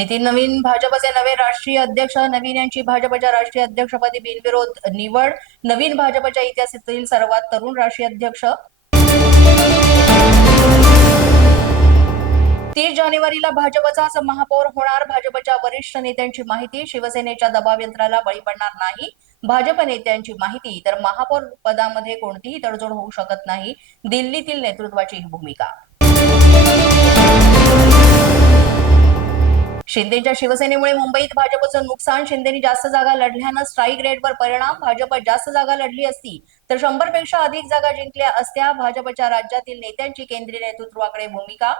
नितीन नवीन भाजपचे नवे राष्ट्रीय अध्यक्ष नवीन यांची भाजपच्या राष्ट्रीय अध्यक्षपदी बिनविरोध निवड नवीन भाजपच्या इतिहासातील सर्वात तरुण राष्ट्रीय अध्यक्ष. तीस जानेवारीला भाजपचाच महापौर होणार. भाजपच्या वरिष्ठ नेत्यांची माहिती शिवसेनेच्या दबाव यंत्राला बळी पडणार नाही. भाजप नेत्यांची माहिती तर महापौर पदामध्ये कोणतीही तडजोड होऊ शकत नाही. दिल्लीतील नेतृत्वाची ही भूमिका. शिंदेच्या शिवसेनेमुळे मुंबईत भाजपचं नुकसान शिंदेनी जास्त जागा लढल्यानं स्ट्राईक रेटवर परिणाम भाजप जास्त जागा लढली असती तर शंभरपेक्षा अधिक जागा जिंकल्या असत्या भाजपच्या राज्यातील नेत्यांची केंद्रीय नेतृत्वाकडे भूमिका.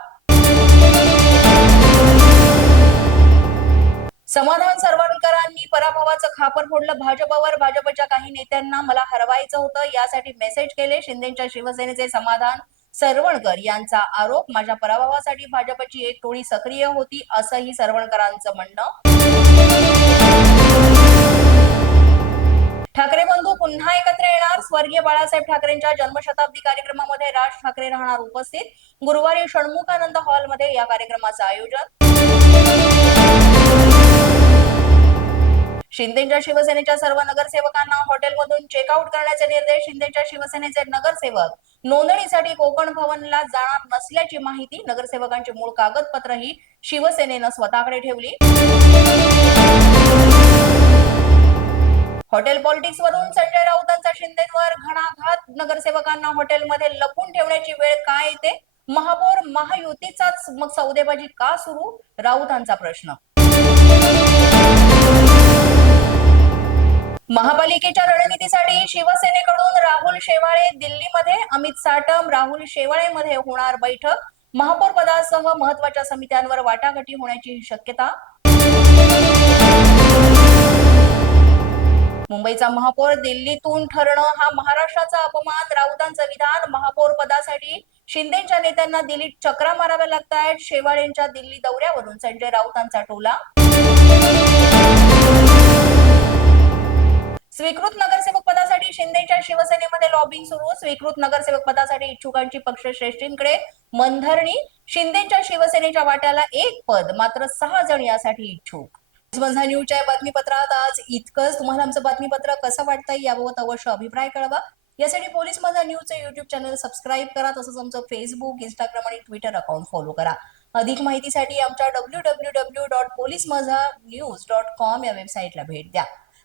समाधान सरवणकरांनी पराभवाचं खापर फोडलं भाजपवर. भाजपच्या काही नेत्यांना मला हरवायचं होतं यासाठी मेसेज केले शिंदेच्या शिवसेनेचे समाधान. सरवणकर यांचा आरोप माझ्या पराभवासाठी भाजपची एक टोळी सक्रिय होती असंही सरवणकरांचं म्हणणं. ठाकरे बंधू पुन्हा एकत्र येणार. स्वर्गीय बाळासाहेब ठाकरेंच्या जन्मशताब्दी कार्यक्रमामध्ये राज ठाकरे राहणार उपस्थित. गुरुवारी षण्मुखानंद हॉलमध्ये या कार्यक्रमाचं आयोजन. शिंदेच्या शिवसेनेच्या सर्व नगरसेवकांना हॉटेलमधून चेकआउट करण्याचे निर्देश. शिंदेच्या शिवसेनेचे नगरसेवक नोंदणीसाठी कोकण भवनला जाणार नसल्याची माहिती नगरसेवकांची मूळ कागदपत्रही शिवसेनेनं स्वतःकडे ठेवली. हॉटेल पॉलिटिक्स वरून संजय राऊतांचा शिंदेवर घणाघात. नगरसेवकांना हॉटेलमध्ये लपून ठेवण्याची वेळ काय येते? महापौर महायुतीचाच मग सौदेबाजी का सुरू? राऊतांचा प्रश्न. महापालिकेच्या रणनीतीसाठी शिवसेनेकडून राहुल शेवाळे दिल्लीमध्ये अमित साटम राहुल शेवाळेमध्ये होणार बैठक. महापौर पदासह महत्त्वाच्या समित्यांवर वाटाघाटी होण्याची शक्यता. मुंबईचा महापौर दिल्लीतून ठरणं हा महाराष्ट्राचा अपमान. राऊतांचं विधान महापौर पदासाठी. शिंदेच्या नेत्यांना दिल्लीत चक्रा माराव्या लागतायत. शेवाळेंच्या दिल्ली दौऱ्यावरून संजय राऊतांचा टोला. स्वीकृत नगरसेवक पदासाठी शिंदेच्या शिवसेनेमध्ये लॉबिंग सुरू. स्वीकृत नगरसेवक पदासाठी इच्छुकांची पक्षश्रेष्ठींकडे मनधरणी शिंदेच्या शिवसेनेच्या वाट्याला एक पद मात्र सहा जण यासाठी इच्छुक. माझा न्यूजच्या या बातमीपत्रात आज इतकंच. तुम्हाला आमचं बातमीपत्र कसं वाटतं याबाबत अवश्य अभिप्राय कळवा. यासाठी पोलीस माझा न्यूजचं युट्यूब चॅनल सबस्क्राईब करा तसंच आमचं फेसबुक इंस्टाग्राम आणि ट्विटर अकाउंट फॉलो करा. अधिक माहितीसाठी आमच्या W W W dot police Majha news dot com या वेबसाईटला भेट द्या.